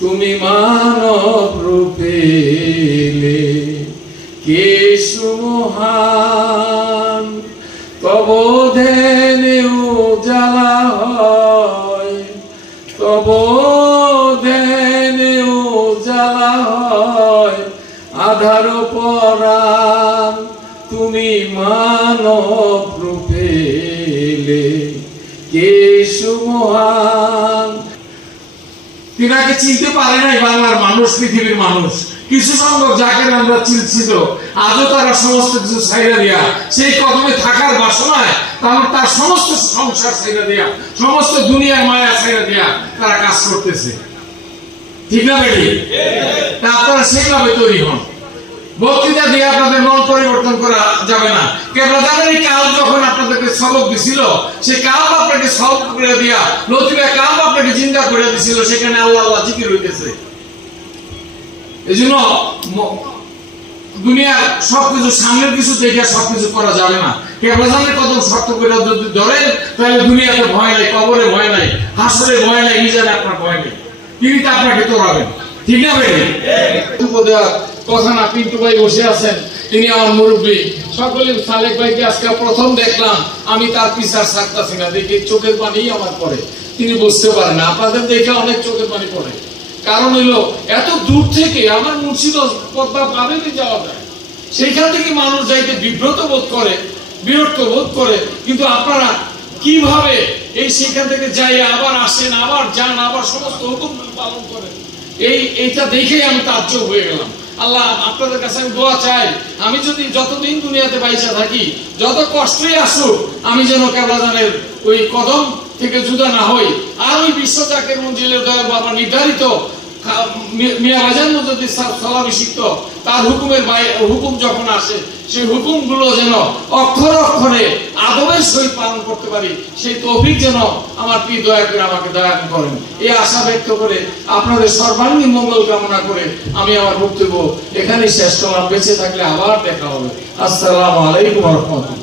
তুমি মানব রূপে কে সুমহান, তব ধ্যানে উজালা হয়, তব ধ্যানে উজালা হয় আধার পরাণ। তুমি মানব রূপে কে সুমহান। তিনাকে চিনতে পারে নাই বাংলার মানুষ, পৃথিবীর মানুষ। কিছু সংখ্যক যাকে আমরা চিনছিল, আজও তারা সমস্ত কিছু ছাইড়া দিয়া সেই কদমে থাকার বাসনায় তার সমস্ত সংসার ছাইড়া দিয়া, সমস্ত দুনিয়ার মায়া ছাইড়া দিয়া তারা কাজ করতেছে। ঠিক না বেটি? আপনারা সেইভাবে তৈরি হন। বক্তৃতা দিয়ে আপনাদের মন পরিবর্তন করা যাবে না। কেবল জানেন এই কাল যখন আপনাদেরকে সবক দিছিল, সেই কাল আপনাকে সবক করে দিয়া লতিফা কাল আপনাকে চিন্তা করে দিছিল, সেখানে আল্লাহ আল্লাহ জিকির হইতেছে। এই জন্য দুনিয়ার সবকিছু সামনের কিছু দেখে সবকিছু করা যাবে না। কেবল জানেন কত শক্ত করে যদি ধরেন, তাহলে দুনিয়াতে ভয় নাই, কবরে ভয় নাই, হাসরে ভয় নাই, নিজের আপনার ভয় নেই। তিনি তো আপনাকে তোড়াবেন। ঠিক না ভাই? কথা না, পিন্টু ভাই বসে আছেন, তিনি আমার মুরব্বী। সকলে সালেক ভাইকে আজকে প্রথম দেখলাম, আমি তার পিছার ছাড়তাছি না, দেখি চোখের পানি আমার পড়ে। তিনি বুঝতে পারেন না, আপনাদের দেখে অনেক চোখের পানি পড়ে। কারণ হইলো এত দূর থেকে আমার মুর্শিদগঞ্জ পদ্মা পাবেনি যাওয়া যায়, সেইখান থেকে মানুষ যাইতে বিব্রত বোধ করে, বিরক্ত বোধ করে। কিন্তু আপনারা কিভাবে এই সেখান থেকে যাই আবার আসেন, আবার যান, আবার সমস্ত হুকুম পালন করেন, এইটা দেখেই আমি তাজ্জব হয়ে গেলাম। আল্লাহ আপনাদের কাছে আমি দোয়া চাই, আমি যদি যতদিন দুনিয়াতে বাইচা থাকি, যত কষ্টই আসুক, আমি যেন কেবলাজানের ওই কদম থেকে জুদা না হই। আর ওই বিশ্বজাকের মঞ্জিলের দয়াল বাবা নির্ধারিত মিয়া বাজার মধ্যে স্থলাভিষিক্ত তার হুকুম যখন আসে, সেই হুকুমগুলো যেন অক্ষর অক্ষরে আদবের সহিত পালন করতে পারি, সেই তৌফিক যেন আমার প্রিয় দয়া করে আমাকে দয়া করেন। এই আশা ব্যক্ত করে আপনাদের সর্বাঙ্গীন মঙ্গল কামনা করে আমি আমার বক্তব্য এখানেই শেষ করলাম। বেঁচে থাকলে আবার দেখা হবে। আসসালামু আলাইকুম ওয়া রাহমাতুল্লাহ।